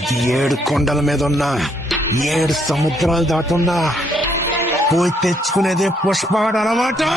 అది 7 కొండల మీద ఉన్నా 7 సముద్రాలు దాటున్నా పోయి తెచ్చుకునేదే పుష్పవాడు అలవాటు.